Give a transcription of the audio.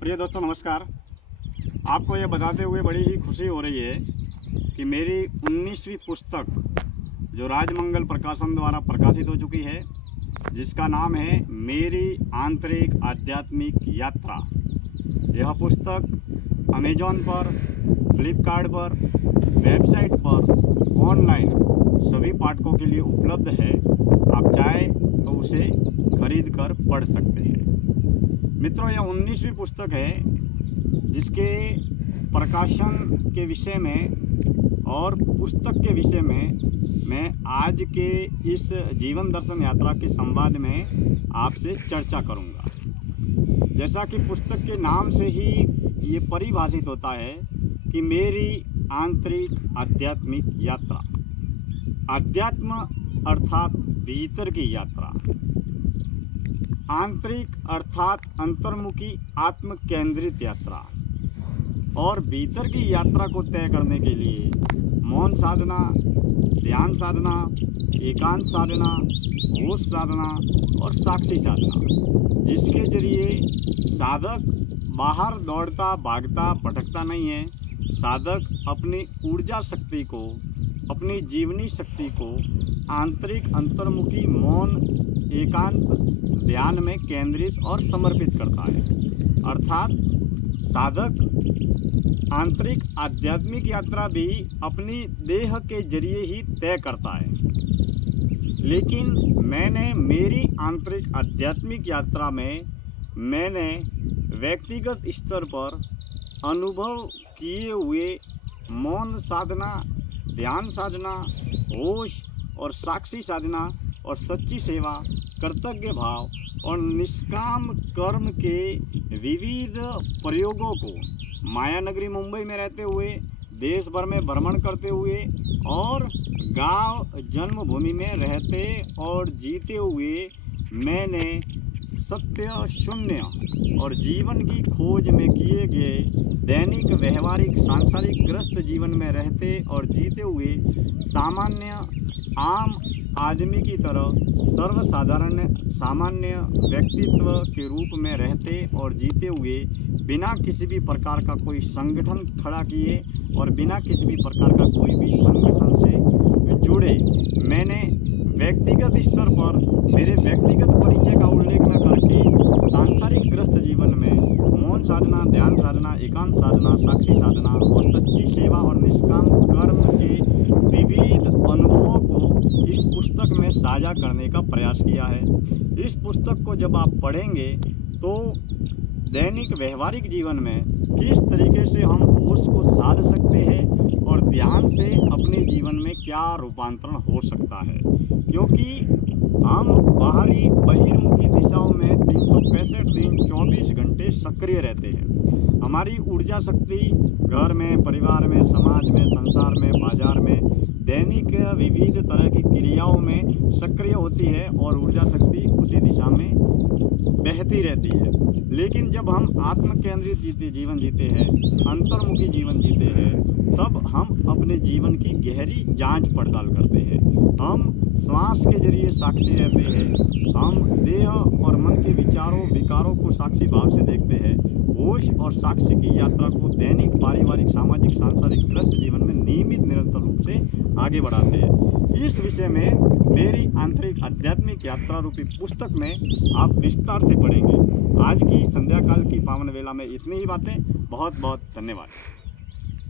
प्रिय दोस्तों नमस्कार। आपको यह बताते हुए बड़ी ही खुशी हो रही है कि मेरी 19वीं पुस्तक जो राजमंगल प्रकाशन द्वारा प्रकाशित हो चुकी है, जिसका नाम है मेरी आंतरिक आध्यात्मिक यात्रा। यह पुस्तक अमेज़ॉन पर, फ्लिपकार्ट पर, वेबसाइट पर, ऑनलाइन सभी पाठकों के लिए उपलब्ध है। आप चाहे तो उसे खरीद कर पढ़ सकते हैं। मित्रों, यह 19वीं पुस्तक है जिसके प्रकाशन के विषय में और पुस्तक के विषय में मैं आज के इस जीवन दर्शन यात्रा के संवाद में आपसे चर्चा करूंगा। जैसा कि पुस्तक के नाम से ही ये परिभाषित होता है कि मेरी आंतरिक आध्यात्मिक यात्रा। अध्यात्म अर्थात भीतर की यात्रा, आंतरिक अर्थात अंतर्मुखी आत्म केंद्रित यात्रा, और भीतर की यात्रा को तय करने के लिए मौन साधना, ध्यान साधना, एकांत साधना, होश साधना और साक्षी साधना, जिसके जरिए साधक बाहर दौड़ता भागता भटकता नहीं है। साधक अपनी ऊर्जा शक्ति को, अपनी जीवनी शक्ति को आंतरिक अंतर्मुखी मौन एकांत ध्यान में केंद्रित और समर्पित करता है। अर्थात साधक आंतरिक आध्यात्मिक यात्रा भी अपनी देह के जरिए ही तय करता है। लेकिन मैंने मेरी आंतरिक आध्यात्मिक यात्रा में मैंने व्यक्तिगत स्तर पर अनुभव किए हुए मौन साधना, ध्यान साधना, होश और साक्षी साधना और सच्ची सेवा, कर्तव्य भाव और निष्काम कर्म के विविध प्रयोगों को माया नगरी मुंबई में रहते हुए, देश भर में भ्रमण करते हुए और गांव जन्मभूमि में रहते और जीते हुए मैंने सत्य, शून्य और जीवन की खोज में किए गए दैनिक व्यवहारिक सांसारिक ग्रस्त जीवन में रहते और जीते हुए सामान्य आम आदमी की तरह सर्वसाधारण सामान्य व्यक्तित्व के रूप में रहते और जीते हुए बिना किसी भी प्रकार का कोई संगठन खड़ा किए और बिना किसी भी प्रकार का कोई भी संगठन से जुड़े, मैंने व्यक्तिगत स्तर पर मेरे व्यक्तिगत परिचय का उल्लेख न करके सांसारिक ग्रस्त जीवन में मौन साधना, ध्यान साधना, एकांत साधना, साक्षी साधना और सच्ची सेवा और निष्काम कर्म के विविध अनुभवों को इस पुस्तक में साझा करने का प्रयास किया है। इस पुस्तक को जब आप पढ़ेंगे तो दैनिक व्यवहारिक जीवन में किस तरीके से हम होश को साध सकते हैं और ध्यान से अपने जीवन में क्या रूपांतरण हो सकता है, क्योंकि हम बाहरी बहिर्मुखी दिशाओं में 365 दिन 24 घंटे सक्रिय रहते हैं। हमारी ऊर्जा शक्ति घर में, परिवार में, समाज में, संसार में, बाजार में दैनिक विविध तरह की क्रियाओं में सक्रिय होती है और ऊर्जा शक्ति उसी दिशा में बहती रहती है। लेकिन जब हम आत्म केंद्रित जीवन जीते हैं, अंतर्मुखी जीवन जीते हैं, तब हम अपने जीवन की गहरी जांच पड़ताल करते हैं। हम श्वास के जरिए साक्षी रहते हैं। हम देह और मन के विचारों विकारों को साक्षी भाव से देखते हैं। होश और साक्षी की यात्रा को दैनिक पारिवारिक सामाजिक सांसारिक ग्रस्त जीवन में नियमित निरंतर रूप से आगे बढ़ाते हैं। इस विषय में मेरी आंतरिक आध्यात्मिक यात्रा रूपी पुस्तक में आप विस्तार से पढ़ेंगे। आज की संध्या काल की पावन वेला में इतनी ही बातें। बहुत बहुत धन्यवाद।